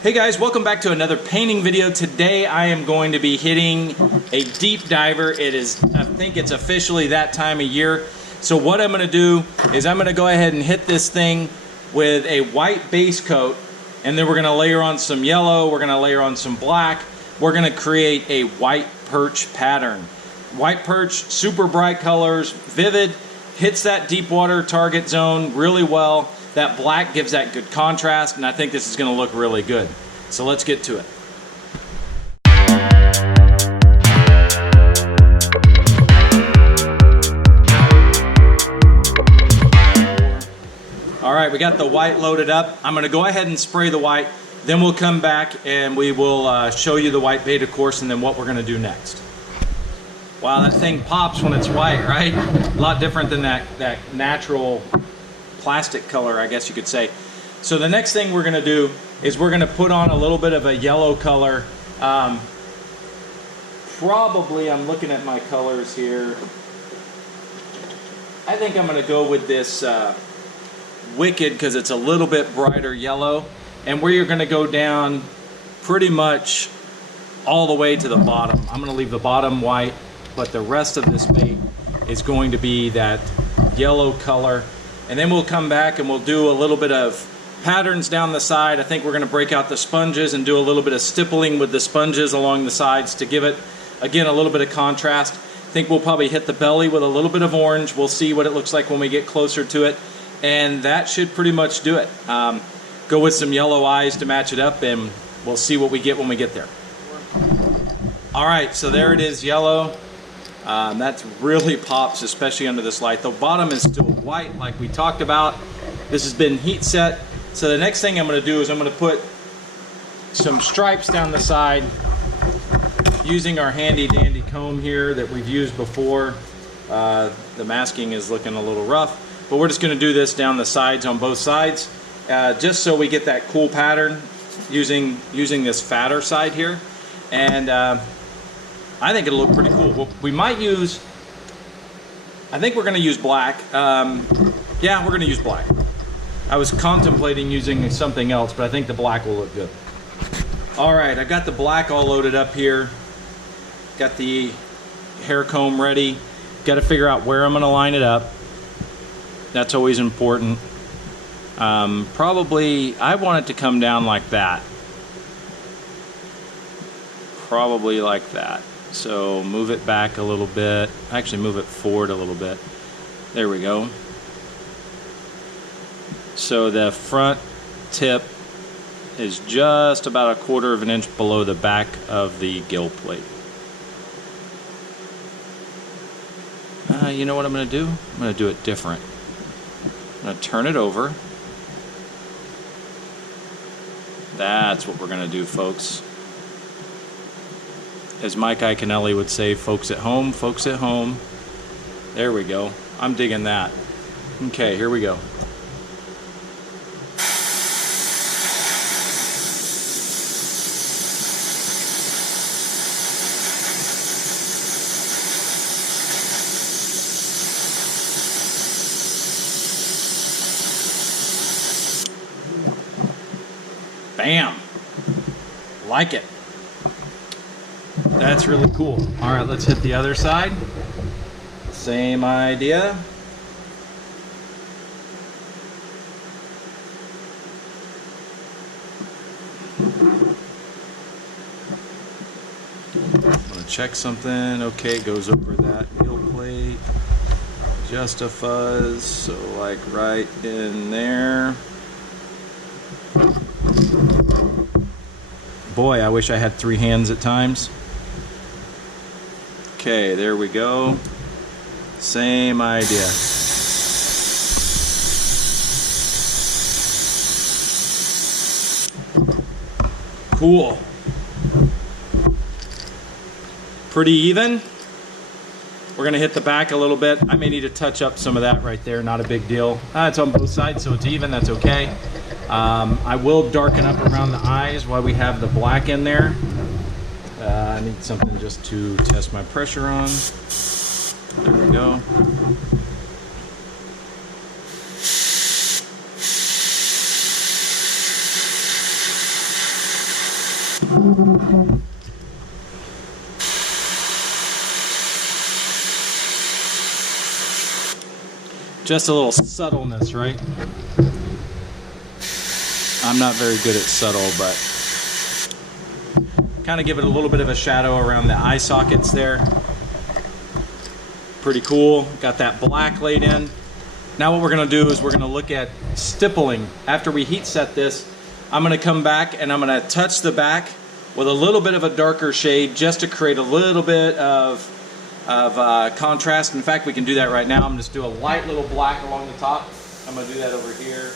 Hey guys, welcome back to another painting video. Today I am going to be hitting a deep diver. I think it's officially that time of year. So what I'm going to do is I'm going to go ahead and hit this thing with a white base coat, and then we're going to layer on some yellow, we're going to layer on some black. We're going to create a white perch pattern. White perch, super bright colors, vivid, hits that deep water target zone really well. That black gives that good contrast, and I think this is going to look really good. So let's get to it. All right, we got the white loaded up. I'm going to go ahead and spray the white, then we'll come back and we will show you the white beta course and then what we're going to do next. Wow, that thing pops when it's white, right? A lot different than that natural plastic color, I guess you could say. So the next thing we're going to do is we're going to put on a little bit of a yellow color. Probably, I'm looking at my colors here. I think I'm going to go with this Wicked because it's a little bit brighter yellow. And we're going to go down pretty much all the way to the bottom. I'm going to leave the bottom white, but the rest of this bait is going to be that yellow color. And then we'll come back and we'll do a little bit of patterns down the side. I think we're going to break out the sponges and do a little bit of stippling with the sponges along the sides to give it, again, a little bit of contrast. I think we'll probably hit the belly with a little bit of orange. We'll see what it looks like when we get closer to it. And that should pretty much do it. Go with some yellow eyes to match it up, and we'll see what we get when we get there. All right, so there it is, yellow. That really pops, especially under this light. The bottom is still white like we talked about. This has been heat set. So the next thing I'm going to do is I'm going to put some stripes down the side using our handy dandy comb here that we've used before. The masking is looking a little rough, but we're just going to do this down the sides on both sides just so we get that cool pattern using this fatter side here. And I think it'll look pretty cool. We might use, I think we're going to use black. Yeah, we're going to use black. I was contemplating using something else, but I think the black will look good. All right, I got the black all loaded up here. Got the hair comb ready. Got to figure out where I'm going to line it up. That's always important. Probably, I want it to come down like that. Probably like that. So move it back a little bit. Actually move it forward a little bit. There we go. So the front tip is just about 1/4 of an inch below the back of the gill plate. You know what I'm going to do? I'm going to do it different. I'm going to turn it over. That's what we're going to do, folks. As Mike Iaconelli would say, folks at home, folks at home. There we go. I'm digging that. Okay, here we go. Bam! Like it. That's really cool. All right, let's hit the other side. Same idea. I'm gonna check something. Okay, it goes over that gill plate. Just a fuzz, so like right in there. Boy, I wish I had 3 hands at times. Okay, there we go. Same idea. Cool. Pretty even. We're gonna hit the back a little bit. I may need to touch up some of that right there, not a big deal. It's on both sides, so it's even, that's okay. I will darken up around the eyes while we have the black in there. I need something just to test my pressure on. There we go. Just a little subtleness, right? I'm not very good at subtle, but kind of give it a little bit of a shadow around the eye sockets there. Pretty cool. Got that black laid in. Now what we're going to do is we're going to look at stippling. After we heat set this, I'm going to come back and I'm going to touch the back with a little bit of a darker shade just to create a little bit of contrast. In fact, we can do that right now. I'm just do a light little black along the top. I'm going to do that over here.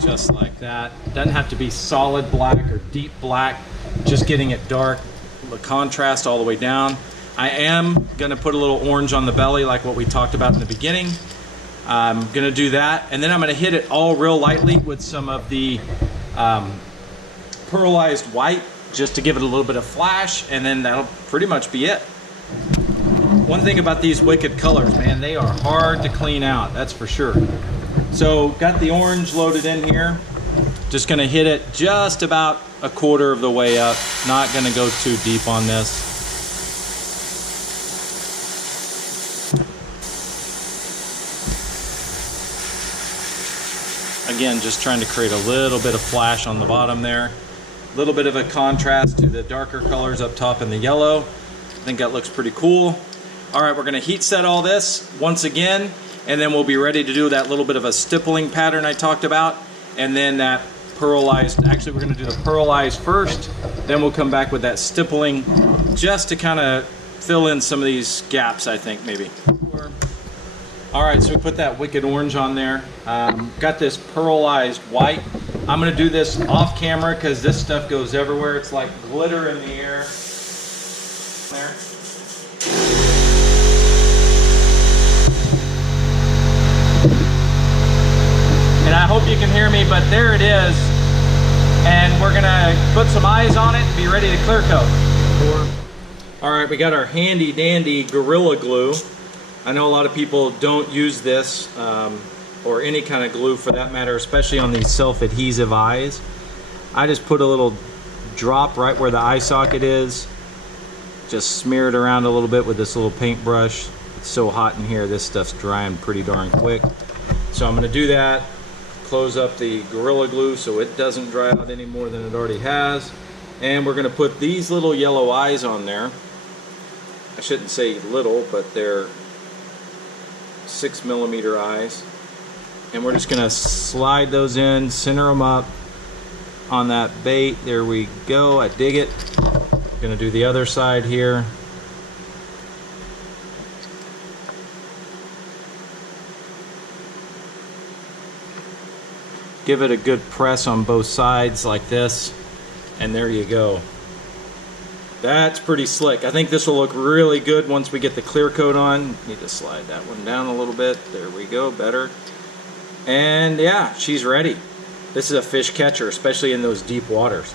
Just like that. Doesn't have to be solid black or deep black, just getting it dark, the contrast all the way down. I am going to put a little orange on the belly like what we talked about in the beginning. I'm going to do that, and then I'm going to hit it all real lightly with some of the pearlized white just to give it a little bit of flash, and then that'll pretty much be it. One thing about these Wicked colors, man, they are hard to clean out, that's for sure. So got the orange loaded in here. Just gonna hit it just about a quarter of the way up. Not gonna go too deep on this. Again, just trying to create a little bit of flash on the bottom there. A little bit of a contrast to the darker colors up top in the yellow. I think that looks pretty cool. All right, we're gonna heat set all this once again, and then we'll be ready to do that little bit of a stippling pattern I talked about, and then that pearlized. Actually, we're going to do the pearlized first, then we'll come back with that stippling just to kind of fill in some of these gaps, I think, maybe. All right, so we put that Wicked orange on there. Got this pearlized white. I'm going to do this off camera because this stuff goes everywhere. It's like glitter in the air. There. And I hope you can hear me, but there it is. And we're gonna put some eyes on it and be ready to clear coat. All right, we got our handy dandy Gorilla Glue. I know a lot of people don't use this, or any kind of glue for that matter, especially on these self-adhesive eyes. I just put a little drop right where the eye socket is. Just smear it around a little bit with this little paintbrush. It's so hot in here, this stuff's drying pretty darn quick. So I'm gonna do that. Close up the Gorilla Glue so it doesn't dry out any more than it already has. And we're going to put these little yellow eyes on there. I shouldn't say little, but they're 6mm eyes. And we're just going to slide those in, center them up on that bait. There we go. I dig it. Going to do the other side here. Give it a good press on both sides like this, and there you go. That's pretty slick. I think this will look really good once we get the clear coat on. Need to slide that one down a little bit. There we go, better. And yeah, she's ready. This is a fish catcher, especially in those deep waters.